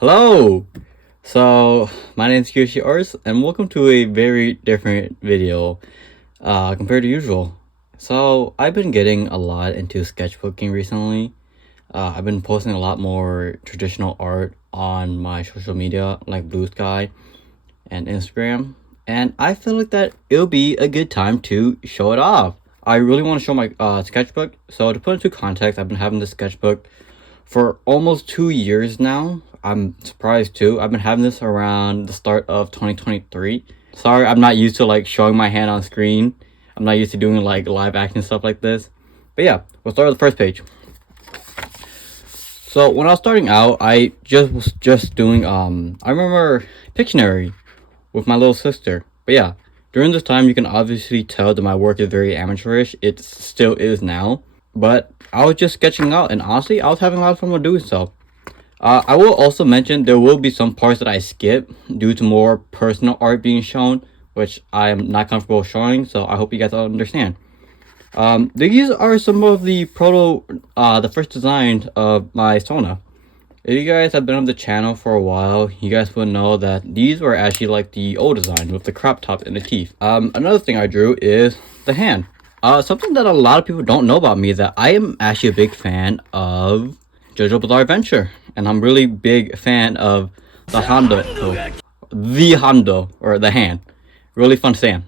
Hello! So, my name is Kyoshi Arts, and welcome to a very different video compared to usual. So, I've been getting a lot into sketchbooking recently. I've been posting a lot more traditional art on my social media, like Blue Sky and Instagram, and I feel like that it'll be a good time to show it off. I really want to show my sketchbook, so to put into context, I've been having this sketchbook for almost 2 years now. I'm surprised too. I've been having this around the start of 2023. Sorry, I'm not used to like showing my hand on screen. I'm not used to doing like live action stuff like this. But yeah, we'll start with the first page. So when I was starting out, I was just doing I remember Pictionary with my little sister. But yeah, during this time you can obviously tell that my work is very amateurish. It still is now. But I was just sketching out, and honestly, I was having a lot of fun with doing so. I will also mention there will be some parts that I skip due to more personal art being shown, which I am not comfortable showing, so I hope you guys all understand. These are some of the the first designs of my Sona. If you guys have been on the channel for a while, you guys will know that these were actually like the old design with the crop top and the teeth. Another thing I drew is the hand. Something that a lot of people don't know about me is that I am actually a big fan of JoJo Bizarre Adventure, and I'm really big fan of the Hondo, or the hand. Really fun saying.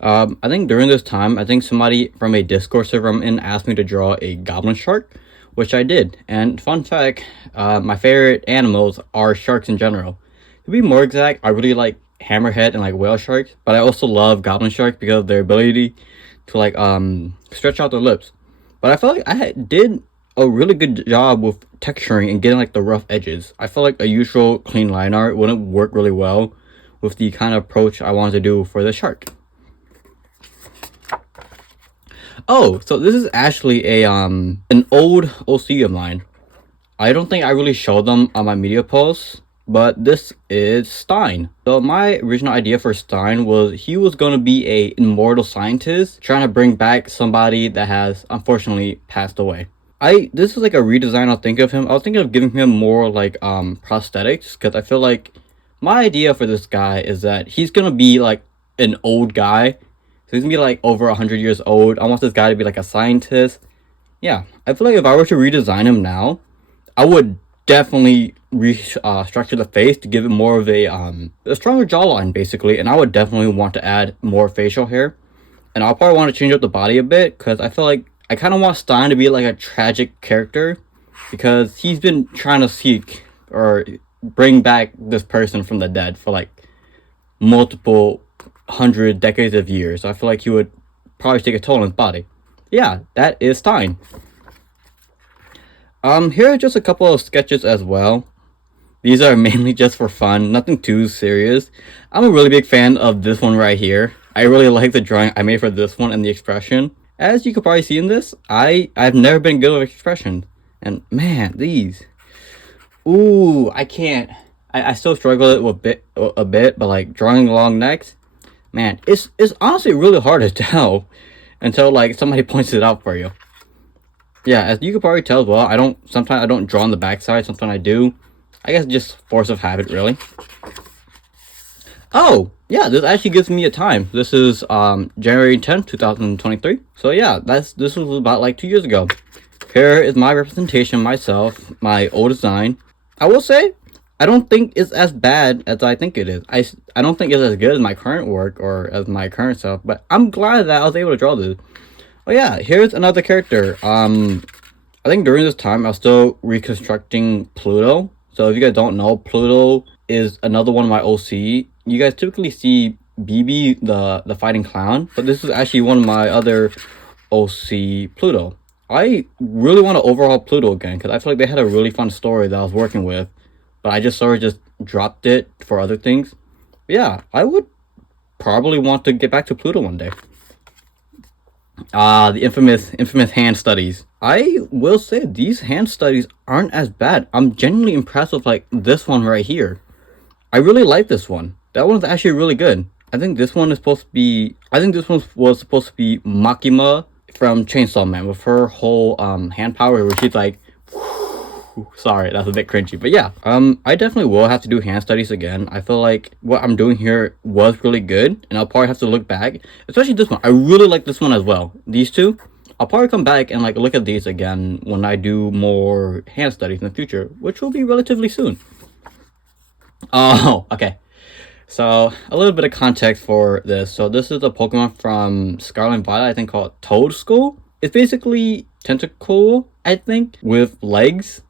I think during this time, I think somebody from a Discord server I'm in asked me to draw a goblin shark, which I did. And fun fact, my favorite animals are sharks in general. To be more exact, I really like hammerhead and like whale sharks, but I also love goblin sharks because of their ability to like stretch out their lips. But I felt like I did a really good job with texturing and getting like the rough edges. I felt like a usual clean line art wouldn't work really well with the kind of approach I wanted to do for the shark. Oh, so this is actually a an old OC of mine. I don't think I really showed them on my media posts, but this is Stein. So my original idea for Stein was he was going to be a immortal scientist trying to bring back somebody that has unfortunately passed away. This is like a redesign I'll think of him. I was thinking of giving him more like prosthetics, because I feel like my idea for this guy is that he's gonna be like an old guy. So he's gonna be like over 100 years old. I want this guy to be like a scientist. Yeah, I feel like if I were to redesign him now, I would definitely restructure the face to give it more of a stronger jawline basically, and I would definitely want to add more facial hair. And I'll probably want to change up the body a bit, because I feel like I kind of want Stein to be like a tragic character, because he's been trying to seek or bring back this person from the dead for like multiple hundred decades of years. So I feel like he would probably take a toll on his body. Yeah, that is Stein. Here are just a couple of sketches as well. These are mainly just for fun, nothing too serious. I'm a really big fan of this one right here. I really like the drawing I made for this one and the expression. As you could probably see in this, I've never been good with expression. And man, these. Ooh, I can't. I still struggle with a bit, but like drawing long necks, man, it's honestly really hard to tell until like somebody points it out for you. Yeah, as you could probably tell as well, sometimes I don't draw on the backside, sometimes I do. I guess just force of habit, really. Oh, yeah, this actually gives me a time. This is January 10th, 2023. So yeah, this was about like 2 years ago. Here is my representation myself, my old design. I will say, I don't think it's as bad as I think it is. I don't think it's as good as my current work or as my current self, but I'm glad that I was able to draw this. Oh yeah, here's another character. I think during this time I was still reconstructing Pluto. So if you guys don't know, Pluto is another one of my OC. You guys typically see BB, the fighting clown, but this is actually one of my other OC Pluto. I really want to overhaul Pluto again, because I feel like they had a really fun story that I was working with, but I just sort of just dropped it for other things. But yeah, I would probably want to get back to Pluto one day. The infamous hand studies. I will say these hand studies aren't as bad. I'm genuinely impressed with like this one right here. I really like this one. That one's actually really good. I think this one is supposed to be. I think this one was supposed to be Makima from Chainsaw Man with her whole hand power, where she's like Sorry, that's a bit cringy. But yeah, I definitely will have to do hand studies again. I feel like what I'm doing here was really good, and I'll probably have to look back, especially this one. I really like this one as well. These two, I'll probably come back and like look at these again when I do more hand studies in the future, which will be relatively soon. Oh, okay. So a little bit of context for this. So this is a Pokemon from Scarlet and Violet, I think called Toadstool. It's basically tentacle, I think, with legs.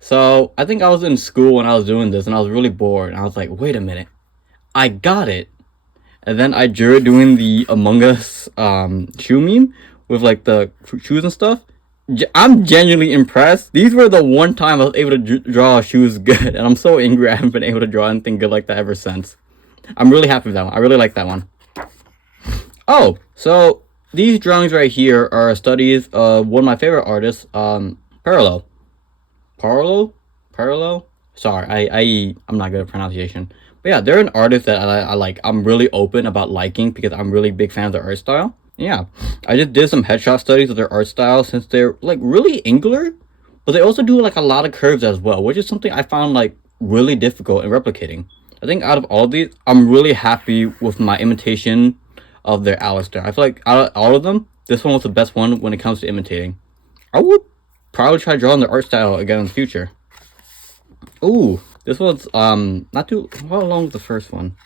So I think I was in school when I was doing this and I was really bored. And I was like, wait a minute, I got it. And then I drew it doing the Among Us shoe meme with like the shoes and stuff. I'm genuinely impressed. These were the one time I was able to draw shoes good, and I'm so angry I haven't been able to draw anything good like that ever since. I'm really happy with that one. I really like that one. Oh, so these drawings right here are studies of one of my favorite artists, Parallel. Parallel? Sorry, I'm not good at pronunciation. But yeah, they're an artist that I like. I'm really open about liking because I'm really big fan of their art style. Yeah, I just did some headshot studies of their art style since they're like really angular, but they also do like a lot of curves as well, which is something I found like really difficult in replicating. I think out of all these, I'm really happy with my imitation of their Alistair. I feel like out of all of them, this one was the best one when it comes to imitating. I would probably try drawing their art style again in the future. Ooh, this one's not too. How long was the first one?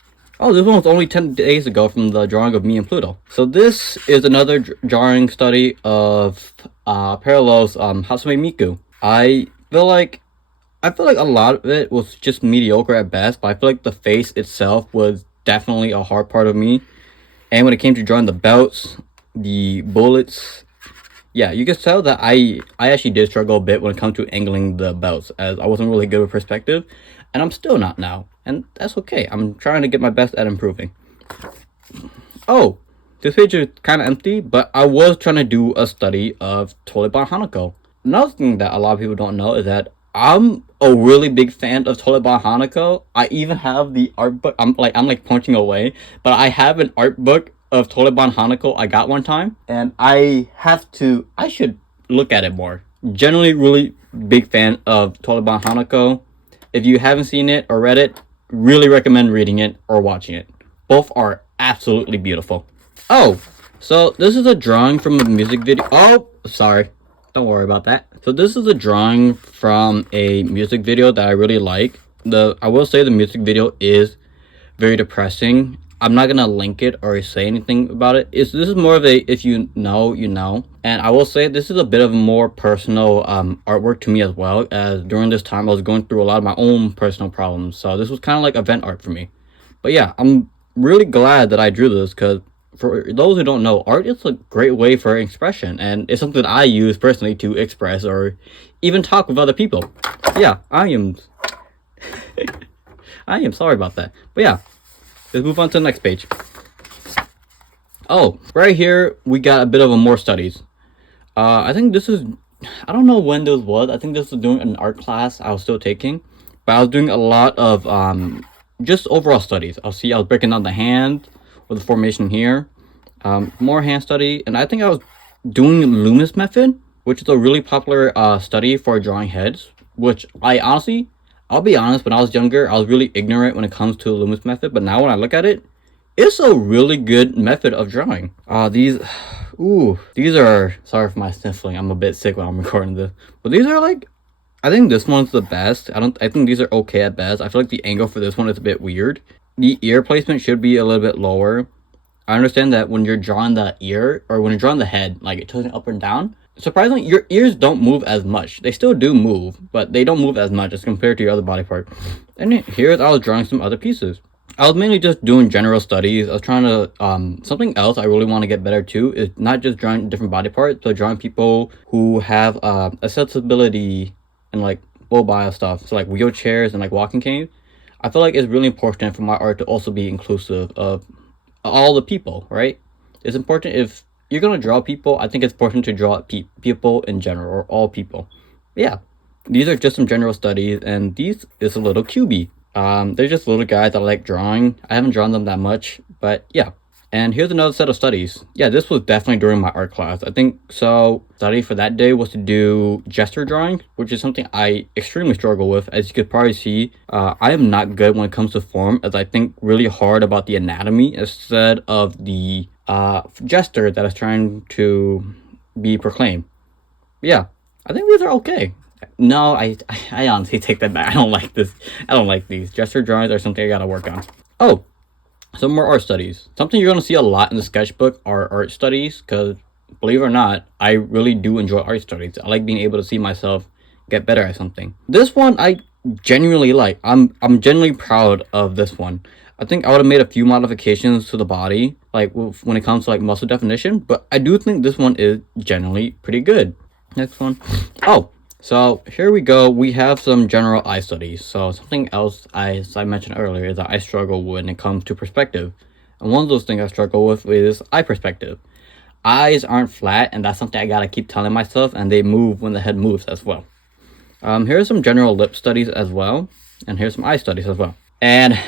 Oh, this one was only 10 days ago from the drawing of me and Pluto. So this is another drawing study of Parallel's Hatsune Miku. I feel like a lot of it was just mediocre at best, but I feel like the face itself was definitely a hard part of me. And when it came to drawing the belts, the bullets, yeah, you can tell that I actually did struggle a bit when it comes to angling the belts, as I wasn't really good with perspective, and I'm still not now, and that's okay. I'm trying to get my best at improving. Oh, this page is kind of empty, but I was trying to do a study of Toilet Hanako. Another thing that a lot of people don't know is that I'm a really big fan of Toilet Hanako. I even have the art book. I'm like punching away, but I have an art book of Toilet Hanako I got one time, and I should look at it more. Generally, really big fan of Toilet Hanako. If you haven't seen it or read it, really recommend reading it or watching it. Both are absolutely beautiful. Oh, so this is a drawing from a music video. Oh, sorry. Don't worry about that. So this is a drawing from a music video that I really like. I will say the music video is very depressing. I'm not gonna link it or say anything about it. This is more of a if you know, you know. And I will say this is a bit of a more personal artwork to me as well, as during this time I was going through a lot of my own personal problems. So this was kind of like event art for me. But yeah, I'm really glad that I drew this because for those who don't know, art is a great way for expression, and it's something that I use personally to express or even talk with other people. Yeah, I am sorry about that. But yeah, let's move on to the next page. Oh, right here we got a bit of a more studies. I think this is, I don't know when this was. I think this was doing an art class I was still taking, but I was doing a lot of just overall studies. I was breaking down the hand with the formation here, more hand study, and I think I was doing Loomis method, which is a really popular study for drawing heads, which I'll be honest, when I was younger, I was really ignorant when it comes to Loomis method, but now when I look at it, it's a really good method of drawing. These are, sorry for my sniffling, I'm a bit sick when I'm recording this, but these are like, I think this one's the best. I think these are okay at best. I feel like the angle for this one is a bit weird. The ear placement should be a little bit lower. I understand that when you're drawing the ear, or when you're drawing the head, like it tilting up and down, surprisingly, your ears don't move as much. They still do move, but they don't move as much as compared to your other body part. And here I was drawing some other pieces. I was mainly just doing general studies. I was trying to, something else I really want to get better too is not just drawing different body parts, but drawing people who have accessibility and like mobile stuff. So like wheelchairs and like walking canes. I feel like it's really important for my art to also be inclusive of all the people, right? It's important if you're gonna draw people. I think it's important to draw people in general, or all people. Yeah, these are just some general studies, and these is a little cubey. They're just little guys that I like drawing. I haven't drawn them that much, but yeah. And here's another set of studies. Yeah, this was definitely during my art class. I think so. Study for that day was to do gesture drawing, which is something I extremely struggle with. As you could probably see, I am not good when it comes to form, as I think really hard about the anatomy instead of the gesture that is trying to be proclaimed. Yeah, I think these are okay. No, I honestly take that back. I don't like this. I don't like these. Gesture drawings are something I gotta work on. Oh, some more art studies. Something you're going to see a lot in the sketchbook are art studies, because believe it or not, I really do enjoy art studies. I like being able to see myself get better at something. This one I genuinely like. I'm genuinely proud of this one. I think I would have made a few modifications to the body, like when it comes to like muscle definition, but I do think this one is generally pretty good. Next one. Oh, so here we go. We have some general eye studies. So something else, as I mentioned earlier, is that I struggle when it comes to perspective. And one of those things I struggle with is eye perspective. Eyes aren't flat, and that's something I gotta keep telling myself, and they move when the head moves as well. Here's some general lip studies as well, and here's some eye studies as well. And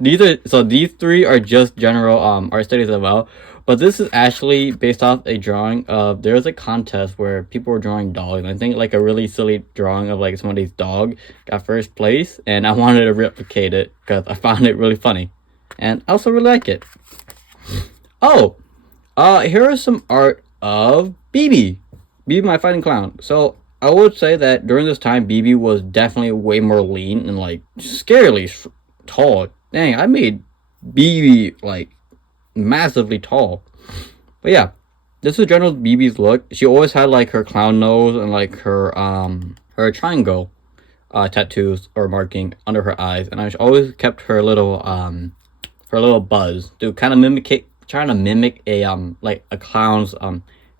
these three are just general art studies as well. But this is actually based off a drawing of, there's a contest where people were drawing dogs. I think like a really silly drawing of like somebody's dog got first place, and I wanted to replicate it because I found it really funny, and I also really like it. Oh, here is some art of BB, my fighting clown. So I would say that during this time, BB was definitely way more lean and like scarily tall. Dang, I made BB like massively tall. But yeah, this is general BB's look. She always had like her clown nose and like her triangle tattoos or marking under her eyes, and I always kept her little buzz to kind of trying to mimic a like a clown's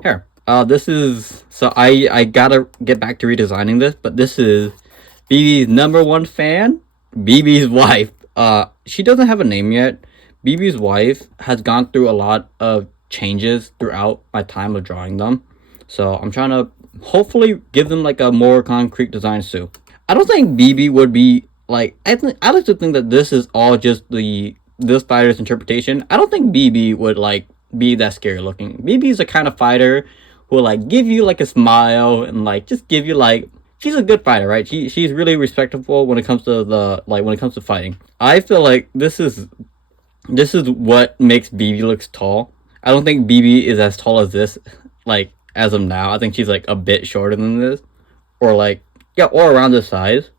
hair. This is, so I gotta get back to redesigning this, but this is BB's number one fan, BB's wife. She doesn't have a name yet. BB's wife has gone through a lot of changes throughout my time of drawing them, so I'm trying to hopefully give them like a more concrete design soon. I don't think BB would be like, I like to think that this is all just this fighter's interpretation. I don't think BB would like be that scary looking. BB is the kind of fighter who will like give you like a smile and like just give you like, she's a good fighter, right? She's really respectful when it comes to when it comes to fighting. I feel like this is what makes BB looks tall. I don't think BB is as tall as this, like as of now. I think she's like a bit shorter than this, or like, yeah, or around this size.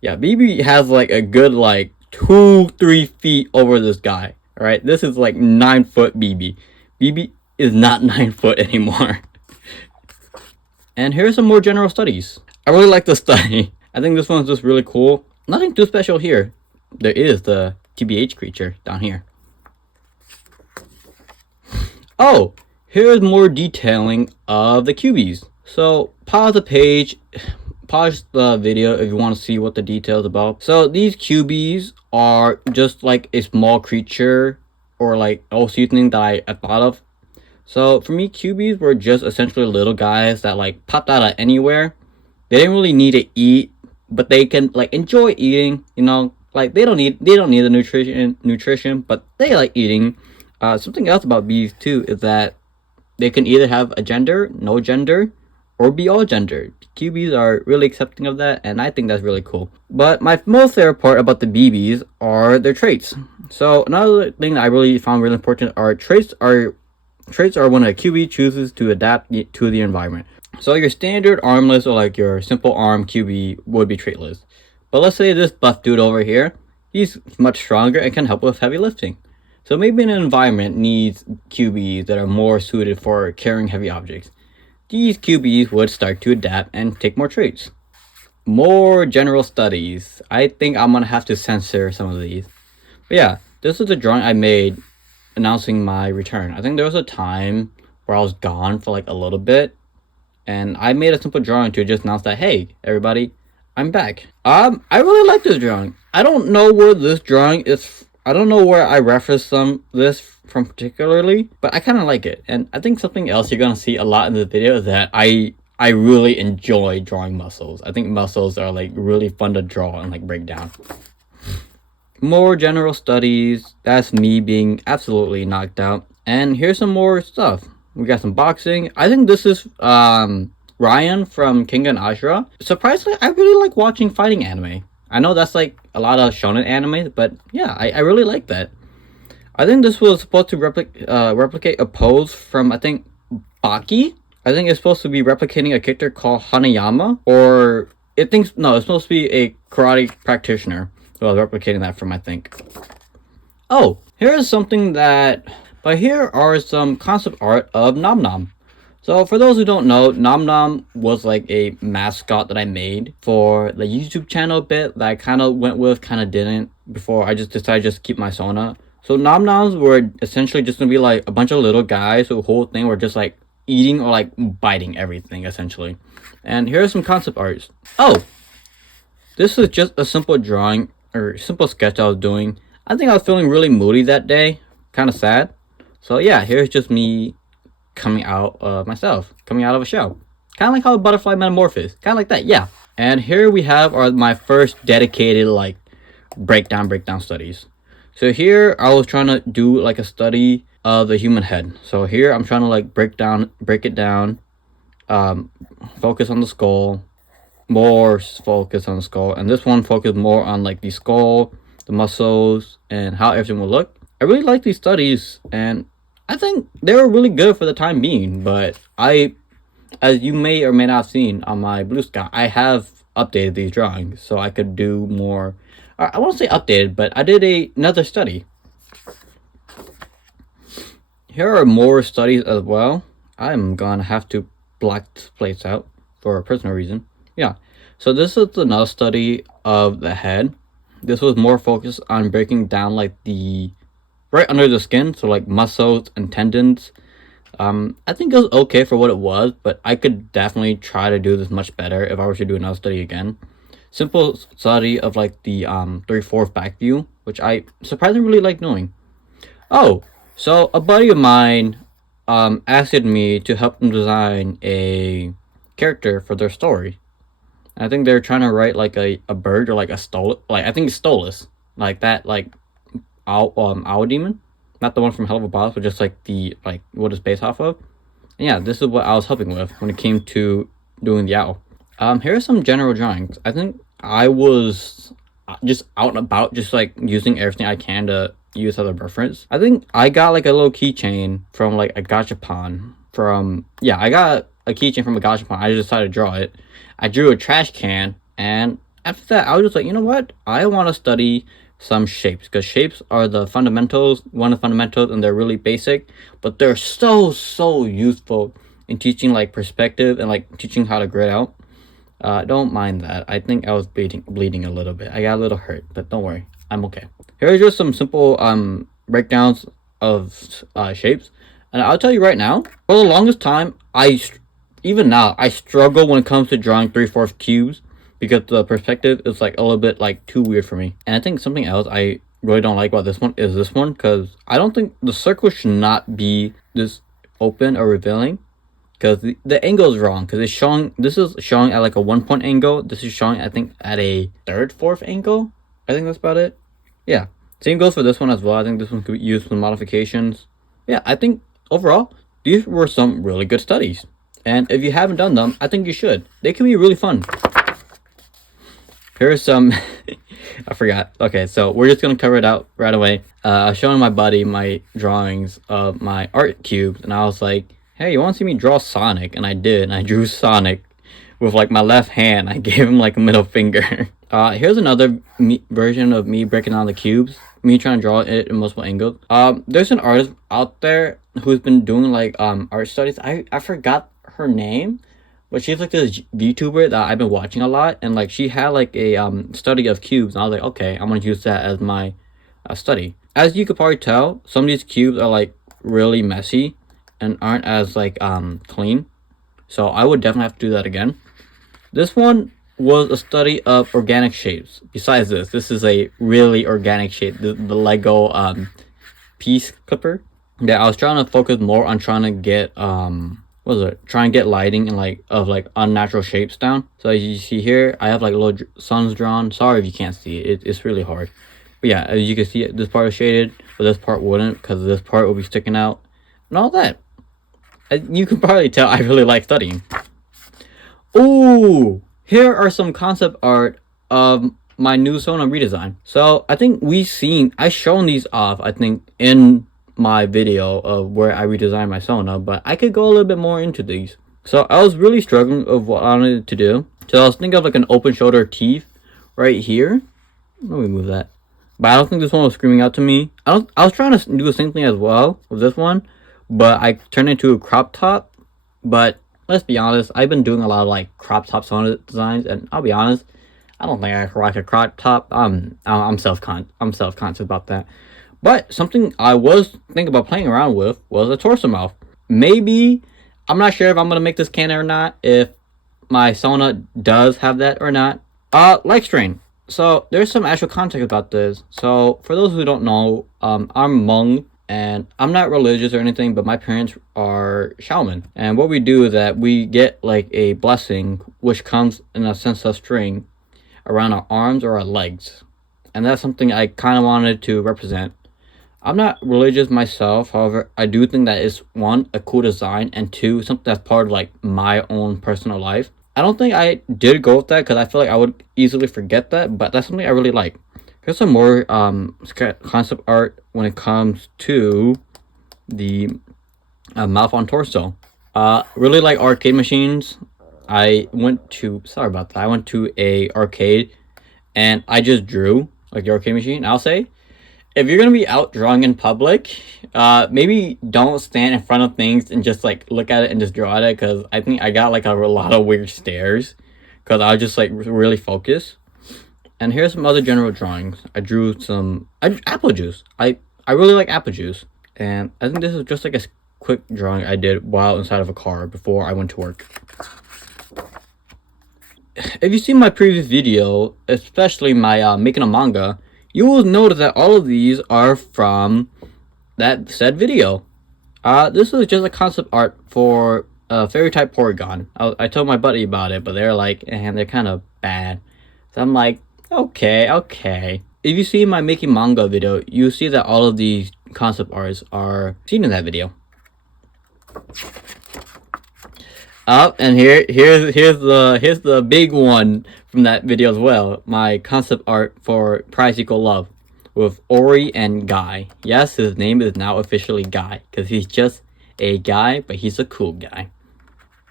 Yeah, BB has like a good like 2-3 feet over this guy. All right, this is like 9 foot BB. BB is not 9 foot anymore. And here's some more general studies. I really like this study. I think this one's just really cool. Nothing too special here. There is the TBH creature down here. Oh, here's more detailing of the cubies. So pause the page, pause the video if you want to see what the details about. So these cubies are just like a small creature or like OC thing that I thought of. So for me, cubies were just essentially little guys that like popped out of anywhere. They didn't really need to eat, but they can like enjoy eating, you know, like they don't need the nutrition, but they like eating. Something else about bees too is that they can either have a gender, no gender, or be all gender. QBs are really accepting of that, and I think that's really cool. But my most favorite part about the BBs are their traits. So another thing that I really found really important are traits are when a QB chooses to adapt to the environment. So your standard armless or like your simple arm QB would be traitless. But let's say this buff dude over here, he's much stronger and can help with heavy lifting. So maybe an environment needs QBs that are more suited for carrying heavy objects. These QBs would start to adapt and take more traits. More general studies. I think I'm gonna have to censor some of these. But yeah, this is a drawing I made announcing my return. I think there was a time where I was gone for like a little bit, and I made a simple drawing to just announce that, hey, everybody, I'm back. I really like this drawing. I don't know where this drawing is. I don't know where I referenced this from particularly, but I kind of like it. And I think something else you're gonna see a lot in the video is that I really enjoy drawing muscles. I think muscles are like really fun to draw and like break down. more general studies. That's me being absolutely knocked out. And here's some more stuff. We got some boxing. I think this is Ryan from King and Ashura. Surprisingly, I really like watching fighting anime. I know that's like a lot of shonen anime, but yeah, I really like that. I think this was supposed to replicate a pose from, I think, Baki. I think it's supposed to be replicating a character called Hanayama, or no, it's supposed to be a karate practitioner. So I was replicating that from, I think. Oh, here is something that, but here are some concept art of Nom Nom. So for those who don't know, Nom Nom was like a mascot that I made for the YouTube channel bit that I kind of went with, kind of didn't, before I just decided to keep my Sona. So Nom Noms were essentially just gonna be like a bunch of little guys, so the whole thing were just like eating or like biting everything essentially. And here are some concept arts. Oh, this is just a simple drawing or simple sketch I was doing. I think I was feeling really moody that day, kind of sad. So yeah, here's just me coming out of myself, coming out of a shell. Kind of like how a butterfly metamorphosis, kind of like that, yeah. And here we have my first dedicated like breakdown studies. So here I was trying to do like a study of the human head. So here I'm trying to like break it down, focus on the skull, more focus on the skull, and this one focused more on like the skull, the muscles, and how everything will look. I really like these studies, and I think they were really good for the time being, but as you may or may not have seen on my Blue Sky, I have updated these drawings so I could do more. I won't say updated, but I did another study. Here are more studies as well. I'm gonna have to black this place out for a personal reason. Yeah, so this is another study of the head. This was more focused on breaking down like the right under the skin, so like muscles and tendons. I think it was okay for what it was, but I could definitely try to do this much better if I were to do another study again. Simple study of like the 3/4 back view, which I surprisingly really like doing. Oh, so a buddy of mine asked me to help them design a character for their story. I think they're trying to write like a bird or like a stole, like I think it's Stolas, like that, like owl demon, not the one from Hell of a Boss, but just like the like what it's based off of. And yeah, this is what I was helping with when it came to doing the owl. Here are some general drawings. I think I was just out and about, just like using everything I can to use as a reference. I think I got like a little keychain from like a gachapon I got a keychain from a gachapon. I just decided to draw it. I drew a trash can, and after that I was just like, you know what? I want to study some shapes, because shapes are one of the fundamentals, and they're really basic, but they're so useful in teaching like perspective and like teaching how to grid out. Don't mind that. I think I was bleeding a little bit. I got a little hurt, but don't worry, I'm okay. Here's just some simple breakdowns of shapes, and I'll tell you right now, for the longest time, even now I struggle when it comes to drawing 3/4 cubes, because the perspective is like a little bit like too weird for me. And I think something else I really don't like about this one is this one, because I don't think the circle should not be this open or revealing, because the angle is wrong, because this is showing at like a 1 point angle. This is showing, I think, at a 3rd, 4th angle. I think that's about it. Yeah, same goes for this one as well. I think this one could be used with modifications. Yeah, I think overall these were some really good studies, and if you haven't done them, I think you should. They can be really fun. Here's some I forgot. Okay, so we're just gonna cover it out right away. I was showing my buddy my drawings of my art cubes, and I was like, hey, you want to see me draw Sonic? And I did, and I drew Sonic with like my left hand. I gave him like a middle finger. Here's another version of me breaking down the cubes, me trying to draw it in multiple angles. There's an artist out there who's been doing like art studies. I forgot her name, but she's like this VTuber that I've been watching a lot, and like she had like a study of cubes, and I was like, okay, I'm gonna use that as my study. As you could probably tell, some of these cubes are like really messy and aren't as like clean, so I would definitely have to do that again. This one was a study of organic shapes. Besides this is a really organic shape, the Lego piece clipper. Yeah, I was trying to focus more on trying to get try and get lighting and like unnatural shapes down. So as you see here, I have like little suns drawn. Sorry if you can't see it. It's really hard. But yeah, as you can see, this part is shaded, but this part wouldn't, because this part will be sticking out and all that. You can probably tell I really like studying. Ooh, here are some concept art of my new Sona redesign. So I think I've shown these off, I think, in my video of where I redesigned my Sona, but I could go a little bit more into these. So I was really struggling of what I wanted to do. So I was thinking of like an open shoulder teeth right here. Let me move that. But I don't think this one was screaming out to me. I was trying to do the same thing as well with this one, but I turned it into a crop top. But let's be honest, I've been doing a lot of like crop top Sona designs, and I'll be honest, I don't think I can rock a crop top. I'm self-conscious about that. But something I was thinking about playing around with was a torso mouth. Maybe, I'm not sure if I'm gonna make this canon or not, if my Sona does have that or not. Leg strain. So there's some actual context about this. So for those who don't know, I'm Hmong, and I'm not religious or anything, but my parents are shaman. And what we do is that we get like a blessing, which comes in a sense of string around our arms or our legs. And that's something I kind of wanted to represent. I'm not religious myself, however, I do think that it's one, a cool design, and two, something that's part of like my own personal life. I don't think I did go with that because I feel like I would easily forget that, but that's something I really like. Here's some more concept art when it comes to the mouth on torso. Really like arcade machines. I went to a arcade and I just drew like the arcade machine. I'll say, if you're gonna be out drawing in public, maybe don't stand in front of things and just like look at it and just draw at it, because I think I got like a lot of weird stares because I was just like really focused. And here's some other general drawings. I drew some apple juice. I really like apple juice, and I think this is just like a quick drawing I did while inside of a car before I went to work. If you see my previous video, especially my making a manga, you will notice that all of these are from that said video. This is just a concept art for Fairy Type Porygon. I told my buddy about it, but they're like, they're kind of bad. So I'm like, okay. If you see my making manga video, you see that all of these concept arts are seen in that video. And here's the big one from that video as well. My concept art for Prize Equal Love with Ori and Guy. Yes, his name is now officially Guy because he's just a guy, but he's a cool guy.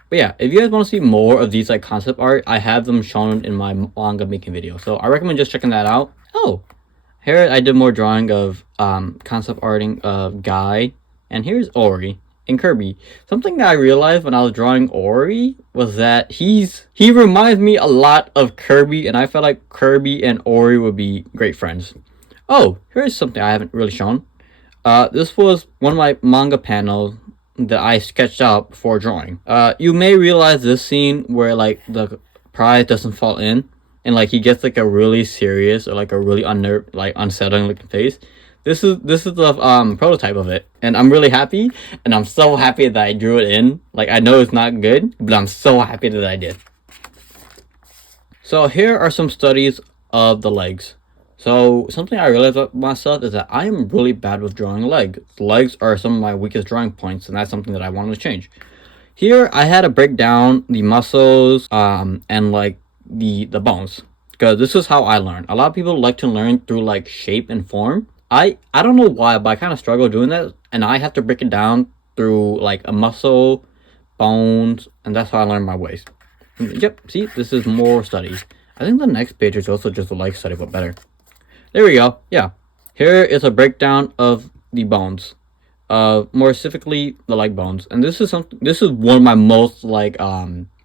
But yeah, if you guys want to see more of these like concept art, I have them shown in my manga making video, so I recommend just checking that out. Oh, here I did more drawing of concept arting of Guy, and here's Ori and Kirby. Something that I realized when I was drawing Ori was that he reminds me a lot of Kirby, and I felt like Kirby and Ori would be great friends. Oh, here's something I haven't really shown. This was one of my manga panels that I sketched out before drawing. You may realize this scene where like the prize doesn't fall in, and like he gets like a really serious or like a really unsettling looking face. This is the prototype of it, and I'm really happy, and I'm so happy that I drew it in. Like, I know it's not good, but I'm so happy that I did. So here are some studies of the legs. So something I realized about myself is that I am really bad with drawing legs. Legs are some of my weakest drawing points, and that's something that I wanted to change. Here I had to break down the muscles and like the bones, because this is how I learn. A lot of people like to learn through like shape and form. I don't know why, but I kind of struggle doing that, and I have to break it down through like a muscle, bones, and that's how I learn my ways. Yep, see, this is more studies. I think the next page is also just a leg study, but better. There we go. Yeah, here is a breakdown of the bones, more specifically the leg bones, and this is one of my most like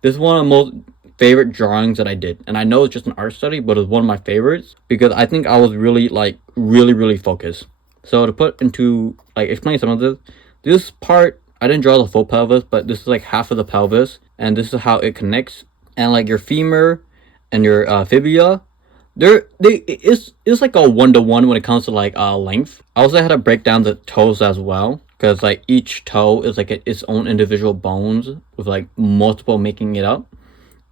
this is one of the most favorite drawings that I did, and I know it's just an art study, but it's one of my favorites because I think I was really really focused. So to put into like explain some of this part, I didn't draw the full pelvis, but this is like half of the pelvis, and this is how it connects, and like your femur and your fibula, it's like a 1-to-1 when it comes to like length. I also had to break down the toes as well, because like each toe is like its own individual bones with like multiple making it up.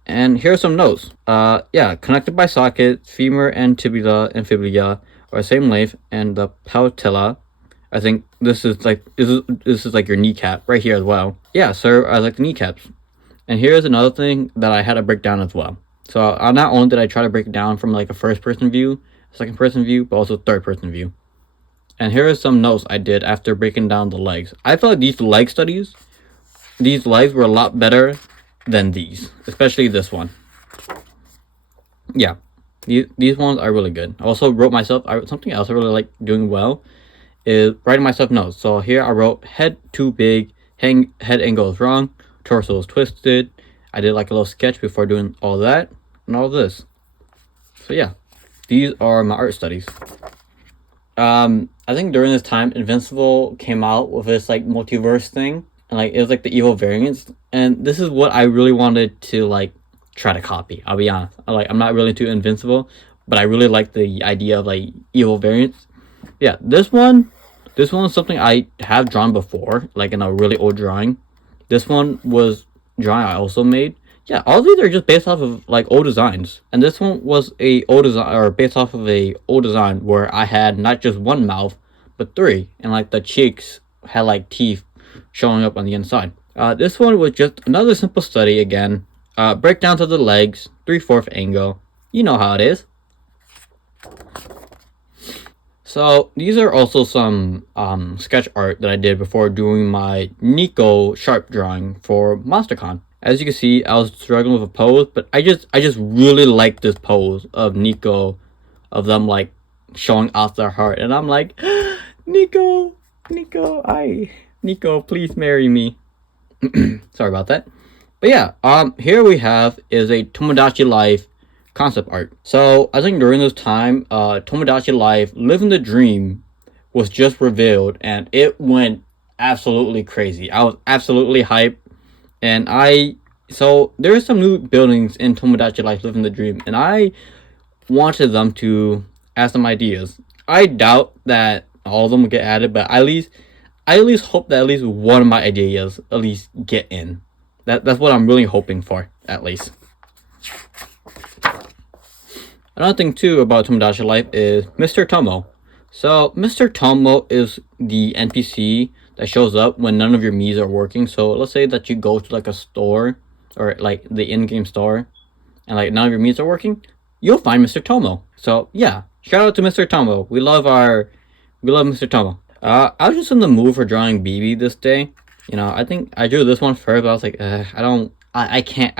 And here's some notes. Yeah, connected by sockets, femur and tibia and fibula are the same length, and the patella, I think this is like your kneecap right here as well. Yeah, so I like the kneecaps. And here's another thing that I had to break down as well. So not only did I try to break it down from like a first person view, second person view, but also third person view. And here are some notes I did after breaking down the legs. I felt like these legs were a lot better than these, especially this one. Yeah, these ones are really good. I also wrote myself, something else I really like doing well is writing myself notes. So here I wrote head too big, head angle is wrong, torso is twisted. I did like a little sketch before doing all that and all this. So yeah, these are my art studies. I think during this time, Invincible came out with this like multiverse thing, and like it was like the evil variants, and this is what I really wanted to like try to copy. I'll be honest. I'm not really into Invincible, but I really like the idea of like evil variants. Yeah, this one is something I have drawn before, like in a really old drawing. This one was drawing I also made. Yeah, all these are just based off of like old designs. And this one was a old design, or based off of a old design where I had not just one mouth, but three. And like the cheeks had like teeth showing up on the inside. This one was just another simple study again. Breakdowns of the legs, 3/4 angle. You know how it is. So these are also some sketch art that I did before doing my Nico Sharp drawing for MonsterCon. As you can see, I was struggling with a pose, but I just really like this pose of Nico, of them like showing off their heart, and I'm like, Nico, please marry me. Sorry about that. But yeah, here we have is a Tomodachi Life concept art. So I think during this time, Tomodachi Life Living the Dream was just revealed, and it went absolutely crazy. I was absolutely hyped, and so there are some new buildings in Tomodachi Life Living the Dream, and I wanted them to add some ideas. I doubt that all of them will get added, but I at least hope that at least one of my ideas at least get in. That's what I'm really hoping for, at least. Another thing too about Tomodachi Life is Mr. Tomo. So Mr. Tomo is the NPC that shows up when none of your Miis are working. So let's say that you go to like a store or like the in-game store and like none of your Miis are working, you'll find Mr. Tomo. So yeah, shout out to Mr. Tomo. We love Mr. Tomo. I was just in the mood for drawing BB this day. You know, I think I drew this one first, but I was like, I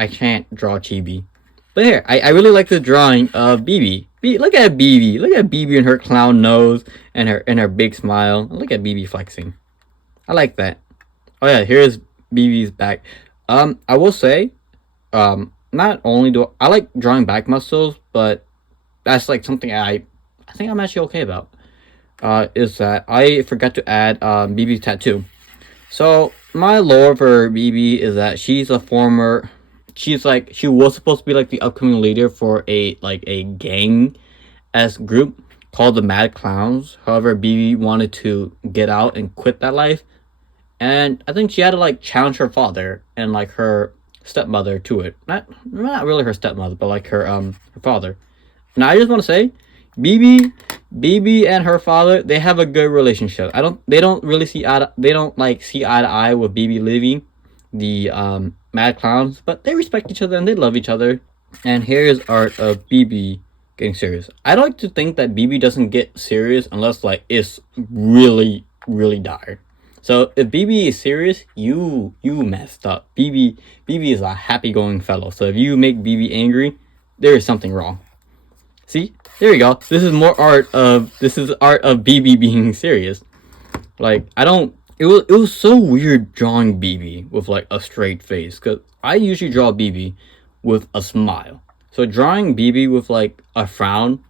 can't draw Chibi. But here, I really like the drawing of BB. Look at BB. Look at BB and her clown nose and her big smile. Look at BB flexing. I like that. Oh yeah, here's BB's back. I will say, not only do I like drawing back muscles, but that's like something I think I'm actually okay about. Is that I forgot to add BB's tattoo. So my lore for BB is that she was supposed to be like the upcoming leader for a gang group called the Mad Clowns. However, BB wanted to get out and quit that life, and I think she had to like challenge her father and like her stepmother to it. Not really her stepmother, but like her father. Now I just want to say, BB and her father, they have a good relationship. They don't see eye to eye with BB leaving the Mad Clowns, but they respect each other and they love each other. And here is art of BB getting serious. I like to think that BB doesn't get serious unless like it's really dire. So if BB is serious, you messed up. BB is a happy-going fellow. So if you make BB angry, there is something wrong. See? There you go. This is art of BB being serious. Like, it was so weird drawing BB with like a straight face, because I usually draw BB with a smile. So drawing BB with like a frown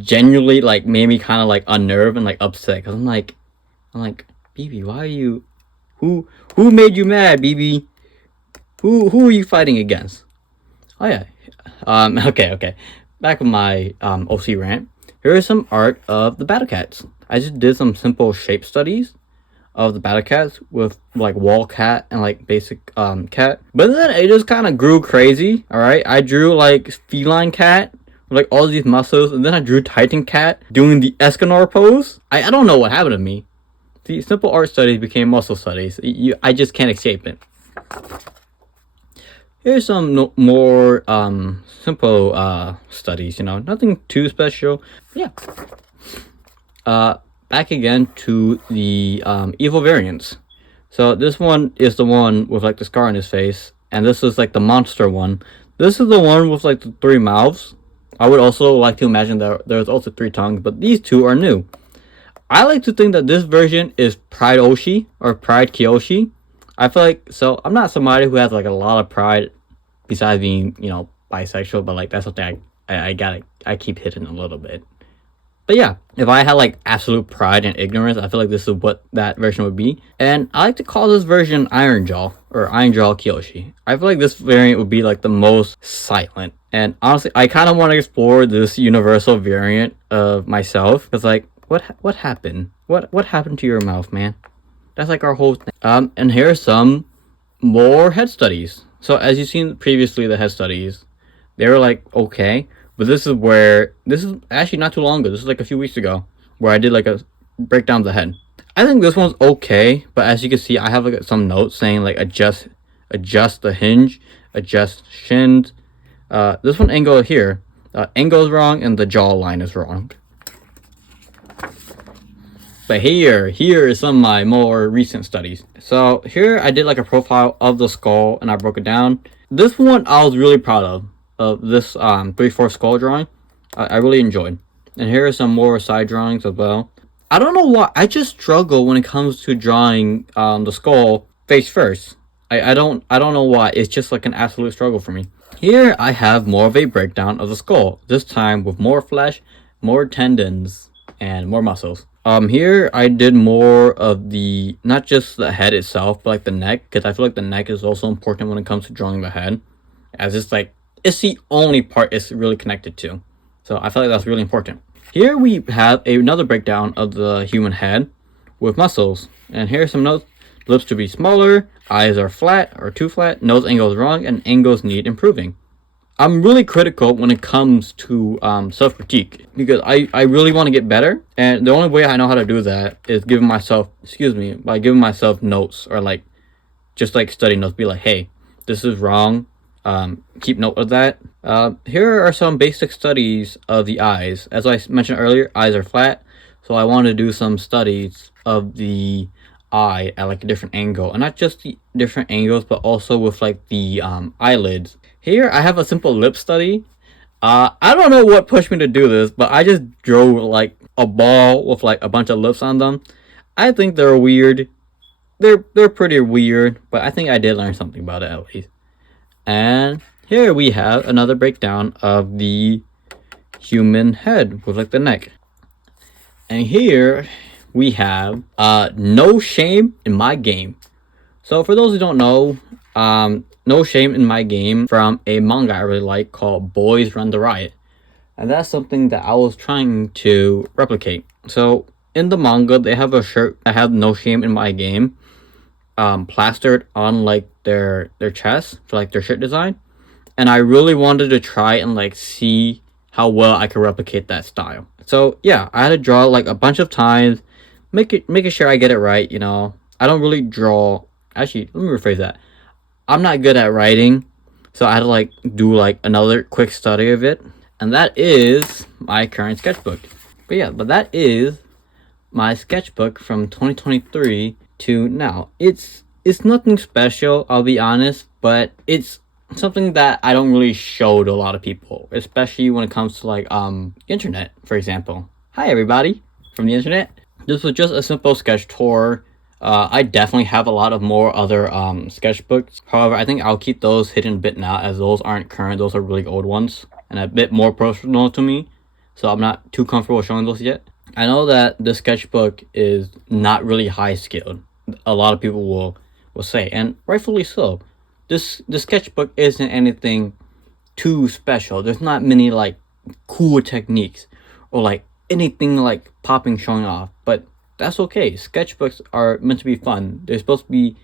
genuinely like made me kind of like unnerved and like upset, because I'm like BB, why are you, who made you mad, BB? Who are you fighting against? Oh yeah. Okay. Back with my OC rant. Here is some art of the Battle Cats. I just did some simple shape studies of the Battle Cats with like wall cat and like basic cat. But then it just kind of grew crazy. Alright. I drew like feline cat with like all these muscles, and then I drew Titan Cat doing the Escanor pose. I don't know what happened to me. The simple art studies became muscle studies. I just can't escape it. Here's some more simple studies, you know, nothing too special. Yeah. Back again to the evil variants. So this one is the one with like the scar on his face, and this is like the monster one. This is the one with like the 3 mouths. I would also like to imagine that there's also 3 tongues, but these 2 are new. I like to think that this version is Pride Oshi or Pride Kyoshi. I feel like, so I'm not somebody who has like a lot of pride besides being, you know, bisexual, but like that's something I keep hitting a little bit. But yeah, if I had like absolute pride and ignorance, I feel like this is what that version would be. And I like to call this version Iron Jaw or Iron Jaw Kyoshi. I feel like this variant would be like the most silent. And honestly, I kind of want to explore this universal variant of myself. Because like, what happened? What happened to your mouth, man? That's like our whole thing. And here are some more head studies. So as you've seen previously, the head studies, they were like, okay. But this is actually not too long ago. This is like a few weeks ago where I did like a breakdown of the head. I think this one's okay, but as you can see, I have like some notes saying like adjust the hinge, adjust shins. This one angle here, angle is wrong and the jaw line is wrong. But here is some of my more recent studies. So here I did like a profile of the skull and I broke it down. This one I was really proud of this 3/4 skull drawing. I really enjoyed. And here are some more side drawings as well. I don't know why, I just struggle when it comes to drawing the skull face first. I don't know why, it's just like an absolute struggle for me. Here I have more of a breakdown of the skull, this time with more flesh, more tendons, and more muscles. Here I did more of the, not just the head itself, but like the neck, because I feel like the neck is also important when it comes to drawing the head, as it's like, it's the only part it's really connected to. So I feel like that's really important. Here we have another breakdown of the human head with muscles. And here's some notes. Lips to be smaller, eyes are flat or too flat, nose angle is wrong, and angles need improving. I'm really critical when it comes to self-critique because I really want to get better. And the only way I know how to do that is giving myself, by giving myself notes or like, just like study notes, be like, hey, this is wrong. Keep note of that. Here are some basic studies of the eyes. As I mentioned earlier, eyes are flat, so I want to do some studies of the eye at like a different angle, and not just the different angles, but also with like the eyelids. Here I have a simple lip study. I don't know what pushed me to do this, but I just drew like a ball with like a bunch of lips on them. I think they're weird. They're pretty weird, but I think I did learn something about it at least. And here we have another breakdown of the human head with like the neck. And here we have No Shame in My Game. So for those who don't know, No Shame in My Game from a manga I really like called Boys Run the Riot. And that's something that I was trying to replicate. So in the manga, they have a shirt that has No Shame in My Game plastered on like their chest for like their shirt design, and I really wanted to try and like see how well I could replicate that style. So yeah, I had to draw like a bunch of times, making sure I get it right. You know, I don't really draw. Actually, let me rephrase that. I'm not good at writing, so I had to like do like another quick study of it, and that is my current sketchbook. But that is my sketchbook from 2023 to now. It's nothing special, I'll be honest, but it's something that I don't really show to a lot of people, especially when it comes to like internet, for example. Hi everybody from the internet. This was just a simple sketch tour. I definitely have a lot of more other sketchbooks. However, I think I'll keep those hidden a bit now, as those aren't current. Those are really old ones and a bit more personal to me, so I'm not too comfortable showing those yet. I know that the sketchbook is not really high skilled. A lot of people will say, and rightfully so. The sketchbook isn't anything too special. There's not many like cool techniques or like anything like popping, showing off, but that's okay. Sketchbooks are meant to be fun. They're supposed to be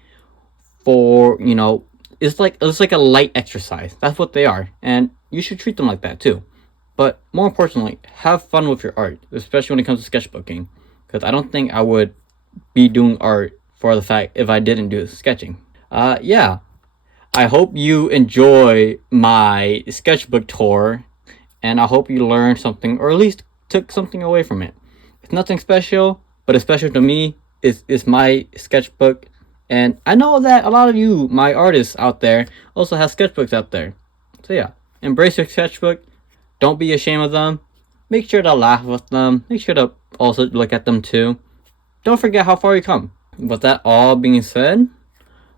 for, you know, it's like a light exercise. That's what they are, and you should treat them like that too. But more importantly, have fun with your art, especially when it comes to sketchbooking. Because I don't think I would be doing art for the fact if I didn't do sketching. Yeah. I hope you enjoy my sketchbook tour, and I hope you learned something, or at least took something away from it. It's nothing special, but it's special to me. It's my sketchbook, and I know that a lot of you, my artists out there, also have sketchbooks out there. So yeah, embrace your sketchbook. Don't be ashamed of them. Make sure to laugh with them. Make sure to also look at them too. Don't forget how far you come. With that all being said,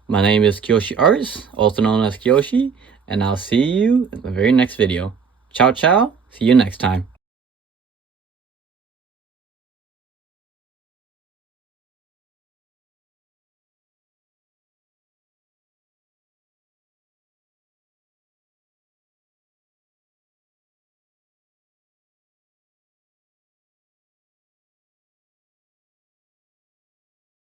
my name is Kyoshi Arts, also known as Kyoshi, and I'll see you in the very next video. Ciao ciao, see you next time.